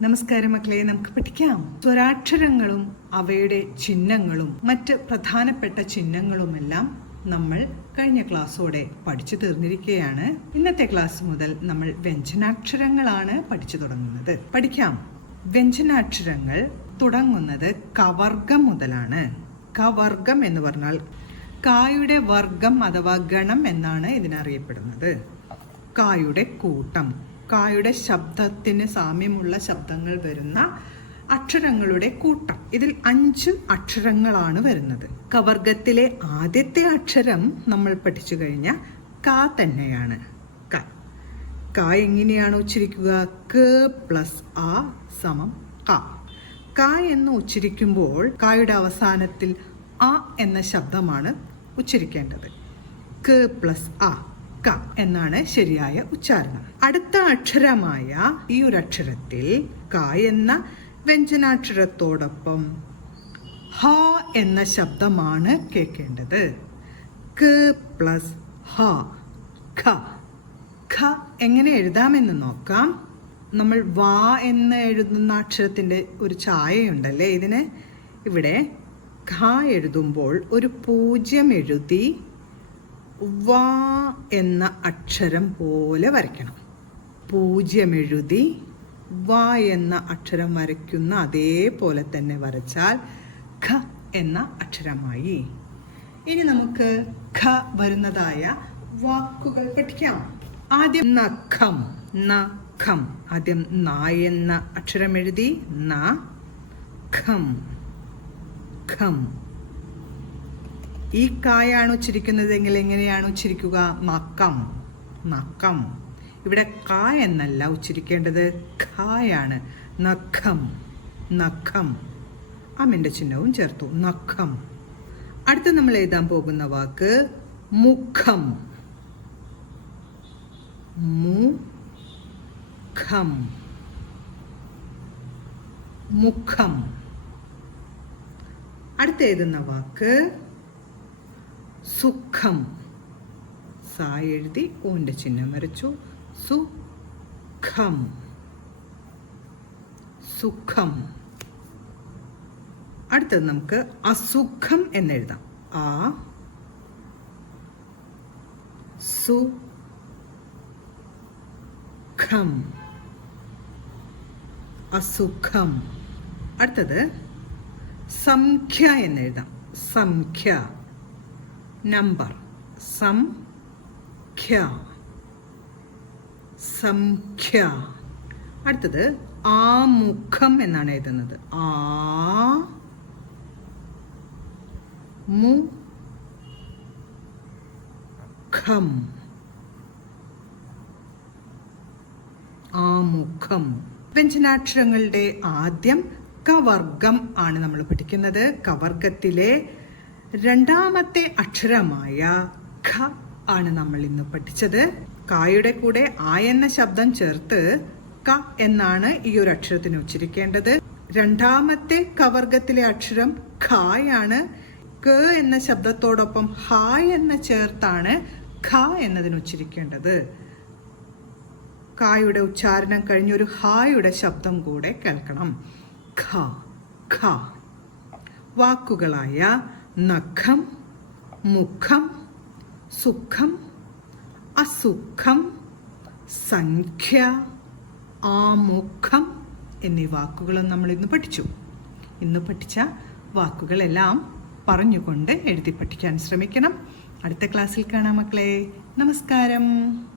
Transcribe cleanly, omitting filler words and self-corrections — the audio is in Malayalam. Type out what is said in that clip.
നമസ്കാരം മക്കളെ, നമുക്ക് പഠിക്കാം. സ്വരാക്ഷരങ്ങളും അവയുടെ ചിഹ്നങ്ങളും മറ്റ് പ്രധാനപ്പെട്ട ചിഹ്നങ്ങളുമെല്ലാം നമ്മൾ കഴിഞ്ഞ ക്ലാസ്സോടെ പഠിച്ചു തീർന്നിരിക്കുകയാണ്. ഇന്നത്തെ ക്ലാസ് മുതൽ നമ്മൾ വ്യഞ്ജനാക്ഷരങ്ങളാണ് പഠിച്ചു തുടങ്ങുന്നത്. പഠിക്കാം. വ്യഞ്ജനാക്ഷരങ്ങൾ തുടങ്ങുന്നത് കവർഗം മുതലാണ്. കവർഗം എന്ന് പറഞ്ഞാൽ കായുടെ വർഗം അഥവാ ഗണം എന്നാണ് ഇതിനറിയപ്പെടുന്നത്. കായുടെ കൂട്ടം, കായുടെ ശബ്ദത്തിന് സാമ്യമുള്ള ശബ്ദങ്ങൾ വരുന്ന അക്ഷരങ്ങളുടെ കൂട്ടം. ഇതിൽ 5 അക്ഷരങ്ങളാണ് വരുന്നത്. കവർഗത്തിലെ ആദ്യത്തെ അക്ഷരം നമ്മൾ പഠിച്ചു കഴിഞ്ഞ ക തന്നെയാണ്. ക. ക എങ്ങനെയാണ് ഉച്ചരിക്കുക? ക പ്ലസ് ആ സമം ക. ക എന്ന് ഉച്ചരിക്കുമ്പോൾ കായുടെ അവസാനത്തിൽ ആ എന്ന ശബ്ദമാണ് ഉച്ചരിക്കേണ്ടത്. ക പ്ലസ് ആ, ക എന്നാണ് ശരിയായ ഉച്ചാരണം. അടുത്ത അക്ഷരമായ ഈ ഒരു അക്ഷരത്തിൽ ക എന്ന വ്യഞ്ജനാക്ഷരത്തോടൊപ്പം ഹ എന്ന ശബ്ദമാണ് കേൾക്കേണ്ടത്. ക പ്ലസ് ഹ, ഖ. ഖ എങ്ങനെ എഴുതാമെന്ന് നോക്കാം. നമ്മൾ വാ എന്ന് എഴുതുന്ന അക്ഷരത്തിന്റെ ഒരു ഛായയുണ്ടല്ലേ ഇതിന്. ഇവിടെ ഖ എഴുതുമ്പോൾ ഒരു 0 എഴുതി വാ എന്ന അക്ഷരം പോലെ വരയ്ക്കണം. 0 എഴുതി വാ എന്ന അക്ഷരം വരയ്ക്കുന്ന അതേപോലെ തന്നെ വരച്ചാൽ ഖ എന്ന അക്ഷരമായി. ഇനി നമുക്ക് ഖ വരുന്നതായ വാക്കുകൾ പഠിക്കാം. ആദ്യം നഖം. നഖം. ആദ്യം ന എന്ന അക്ഷരം എഴുതി ന. ഖം. ഖം. ഈ കായാണ് ഉച്ചരിക്കുന്നതെങ്കിൽ എങ്ങനെയാണ് ഉച്ചരിക്കുക? നക്കം. നക്കം. ഇവിടെ ക എന്നല്ല ഉച്ചരിക്കേണ്ടത്, ഖായാണ്. നഖം. നഖം. അമ്മിന്റെ ചിഹ്നവും ചേർത്തു. നഖം. അടുത്ത് നമ്മൾ എഴുതാൻ പോകുന്ന വാക്ക് മുഖം. മുഖം. മുഖം. അടുത്ത് എഴുതുന്ന വാക്ക് സുഖം. സാ എഴുതി ഓന്റെ ചിഹ്നം വരച്ചു. സുഖം. സുഖം. അടുത്തത് നമുക്ക് അസുഖം എന്നെഴുതാം. ആ സുഖം. അസുഖം. അടുത്തത് സംഖ്യ എന്നെഴുതാം. സംഖ്യ. നമ്പർ. സംഖ്യ. സംഖ്യ. അടുത്തത് ആമുഖം എന്നാണ് എഴുതുന്നത്. ആ മുഖം. ആമുഖം. വ്യഞ്ജനാക്ഷരങ്ങളുടെ ആദ്യം കവർഗം ആണ് നമ്മൾ പഠിക്കുന്നത്. കവർഗത്തിലെ രണ്ടാമത്തെ അക്ഷരമായ ഖ ആണ് നമ്മൾ ഇന്ന് പഠിച്ചത്. കായുടെ കൂടെ ആ എന്ന ശബ്ദം ചേർത്ത് ക എന്നാണ് ഈ ഒരു അക്ഷരത്തിന് ഉച്ചരിക്കേണ്ടത്. രണ്ടാമത്തെ കവർഗത്തിലെ അക്ഷരം ഖായാണ്. ക എന്ന ശബ്ദത്തോടൊപ്പം ഹ എന്ന ചേർത്താണ് ഖ എന്നതിന് ഉച്ചരിക്കേണ്ടത്. കായുടെ ഉച്ചാരണം കഴിഞ്ഞൊരു ഹായുടെ ശബ്ദം കൂടെ കേൾക്കണം. ഖ. ഖ. വാക്കുകളായ നഖം, മുഖം, സുഖം, അസുഖം, സംഖ്യ, ആമുഖം എന്നീ വാക്കുകളും നമ്മൾ ഇന്ന് പഠിച്ചു. ഇന്ന് പഠിച്ച വാക്കുകളെല്ലാം പറഞ്ഞുകൊണ്ട് എഴുതി പഠിക്കാൻ ശ്രമിക്കണം. അടുത്ത ക്ലാസ്സിൽ കാണാം മക്കളെ. നമസ്കാരം.